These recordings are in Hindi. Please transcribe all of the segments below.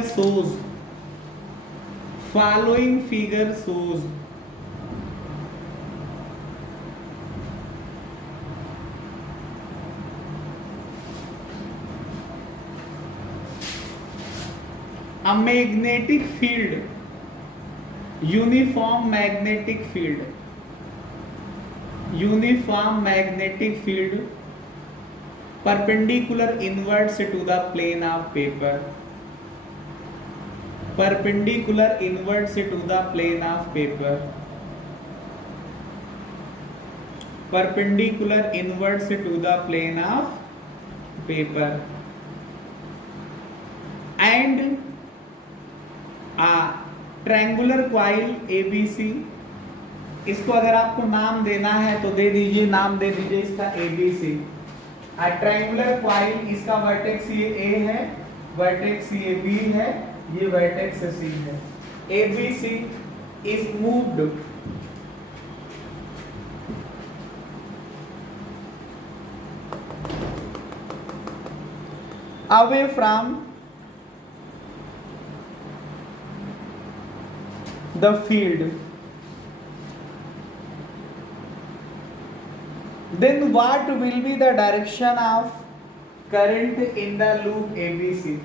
shows following figure shows a magnetic field, uniform magnetic field perpendicular inwards to the plane of paper, perpendicular inwards to the plane of paper, perpendicular inwards to the plane of paper, and a triangular coil ABC. इसको अगर आपको नाम देना है तो दे दीजिए, नाम दे दीजिए इसका ABC। a triangular coil, इसका वर्टेक्स ये A है, वर्टेक्स ये B है, ये वर्टेक्स C है। ABC is moved away from the field, then what will be the direction of current in the loop ABC?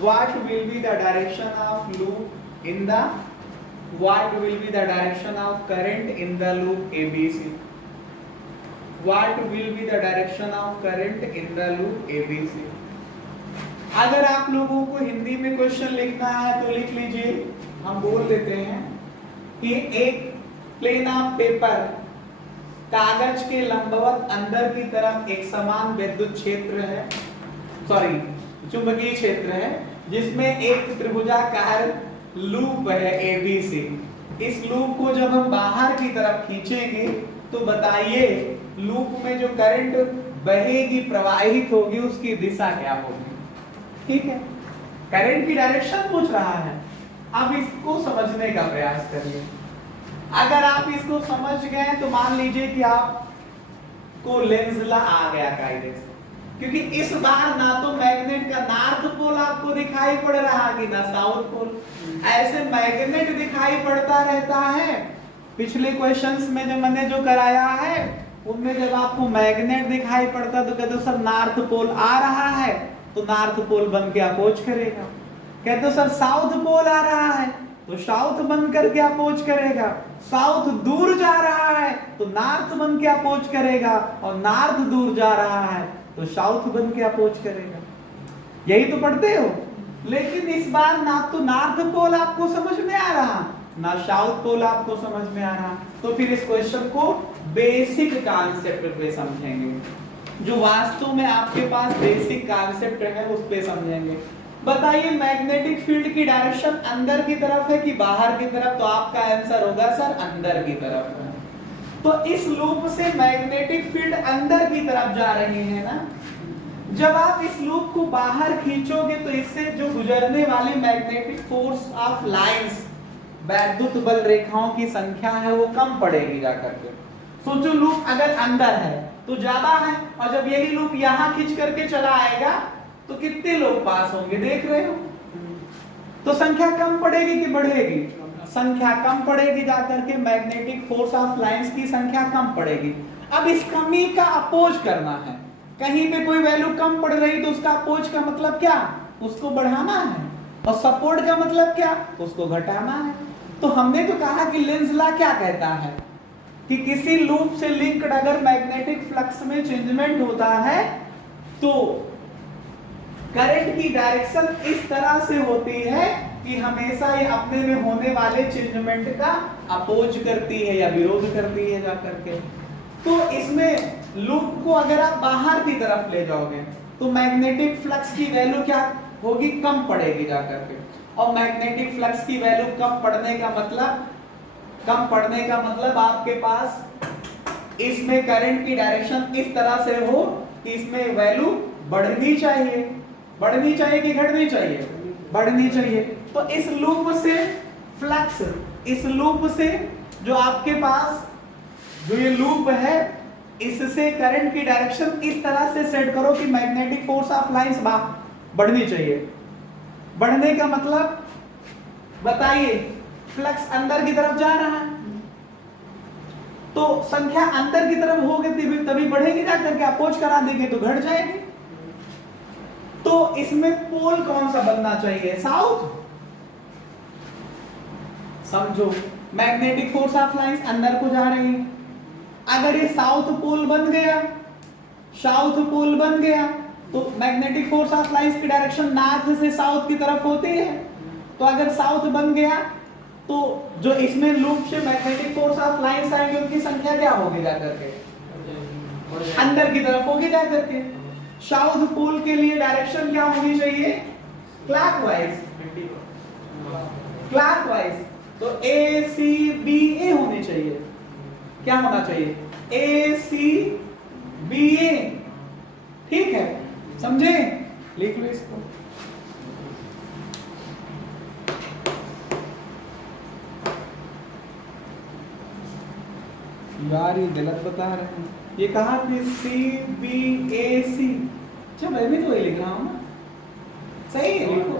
What will be the direction of loop in the what will be the direction of current in the loop ABC? What will be the direction of current in the loop ABC? अगर आप लोगों को हिंदी में क्वेश्चन लिखना है तो लिख लीजिए, हम बोल देते हैं कि एक प्लेन ऑफ पेपर, कागज के लंबवत अंदर की तरफ एक समान विद्युत क्षेत्र है, सॉरी चुंबकीय क्षेत्र है, जिसमें एक त्रिभुजाकार लूप है ABC। इस लूप को जब हम बाहर की तरफ खींचेंगे तो बताइए लूप में जो करंट बहेगी, प्रवाहित होगी, उसकी दिशा क्या होगी? ठीक है, करंट की डायरेक्शन पूछ रहा है। अब इसको समझने का प्रयास करिए। अगर आप इसको समझ गए तो मान लीजिए कि आपको लेंसला आ गया कायदे से, क्योंकि इस बार ना तो मैग्नेट का नॉर्थ पोल आपको दिखाई पड़ रहा कि ना साउथ पोल। ऐसे मैग्नेट दिखाई पड़ता रहता है। पिछले क्वेश्चंस में जो मैंने जो कराया है उनमें जब आपको मैग्नेट दिखाई पड़ता तो कहते सर नॉर्थ पोल आ रहा है तो नॉर्थ पोल बन के अपोज करेगा, कहते सर साउथ पोल आ रहा है तो साउथ बन करके अपोज करेगा, साउथ दूर जा रहा है तो नॉर्थ बन के अपोज करेगा, और नॉर्थ दूर जा रहा है तो साउथ बन के अपोज करेगा। यही तो पढ़ते हो। लेकिन इस बार ना तो नॉर्थ पोल आपको समझ में आ रहा ना साउथ पोल आपको समझ में आ रहा, तो फिर इस क्वेश्चन को बेसिक कॉन्सेप्ट पे समझेंगे, जो वास्तव में आपके पास बेसिक कॉन्सेप्ट है उस पे समझेंगे। बताइए मैग्नेटिक फील्ड की डायरेक्शन अंदर की तरफ है कि बाहर की तरफ? तो आपका आंसर होगा सर अंदर की तरफ है। तो इस लूप से मैग्नेटिक फील्ड अंदर की तरफ जा रही है ना। जब आप इस लूप को बाहर खींचोगे तो इससे जो गुजरने वाली मैग्नेटिक फोर्स ऑफ लाइंस, वैद्युत बल रेखाओं की संख्या है वो कम पड़ेगी जाकर के। सोचो लूप अगर अंदर है तो ज्यादा है, और जब यही लूप यहां खींच करके चला आएगा तो कितने लोग पास होंगे, देख रहे हो? तो संख्या कम पड़ेगी कि बढ़ेगी? संख्या कम पड़ेगी, जाकर के मैग्नेटिक फोर्स ऑफ लाइंस की संख्या कम पड़ेगी। अब इस कमी का अपोज करना है। कहीं पे कोई वैल्यू कम पड़ रही तो उसका अपोज का मतलब क्या? उसको बढ़ाना है। और सपोर्ट का मतलब क्या? उसको घटाना है। तो हमने तो कहा कि लेंस लॉ क्या कहता है कि किसी लूप से लिंक्ड अगर मैग्नेटिक फ्लक्स में चेंजमेंट होता है तो करंट की डायरेक्शन इस तरह से होती है कि हमेशा ये अपने में होने वाले चेंजमेंट का अपोज करती है या विरोध करती है जाकर के। तो इसमें लूप को अगर आप बाहर की तरफ ले जाओगे तो मैग्नेटिक फ्लक्स की वैल्यू क्या होगी? कम पड़ेगी जाकर के। और मैग्नेटिक फ्लक्स की वैल्यू कम पड़ने का मतलब आपके पास इसमें करंट की डायरेक्शन इस तरह से हो कि इसमें वैल्यू बढ़नी चाहिए कि घटनी चाहिए? बढ़नी चाहिए। तो इस लूप से फ्लक्स, इस लूप से जो आपके पास जो ये लूप है इससे करंट की डायरेक्शन इस तरह से सेट करो कि मैग्नेटिक फोर्स ऑफ लाइंस बढ़नी चाहिए। बढ़ने का मतलब बताइए, फ्लक्स अंदर की तरफ जा रहा है, तो संख्या अंदर की तरफ होगी तभी बढ़ेगी, जाकर के अपोज करा देंगे तो घट जाएगी। तो इसमें पोल कौन सा बनना चाहिए? साउथ। समझो, मैग्नेटिक फोर्स ऑफ लाइंस अंदर को जा रही है, अगर ये साउथ पोल बन गया, साउथ पोल बन गया तो मैग्नेटिक फोर्स ऑफ लाइंस की डायरेक्शन नॉर्थ से साउथ की तरफ होती है। तो अगर साउथ बन गया तो जो इसमें लूप से मैग्नेटिक फोर्स ऑफ लाइंस आएंगे उनकी संख्या क्या होगी जाकर के? अंदर की तरफ होगी जाकर के। साउथ पोल के लिए डायरेक्शन क्या होनी चाहिए? क्लॉकवाइज। क्लॉकवाइज, तो ए सी बी ए होनी चाहिए। क्या होना चाहिए? ए सी बी ए। ठीक है, समझे? लिख लो इसको। यार ये गलत बता रहे हैं, ये कहा कि सी बी ए सी। अच्छा मैं भी तो वही लिख रहा हूँ ना, सही है, लिखो।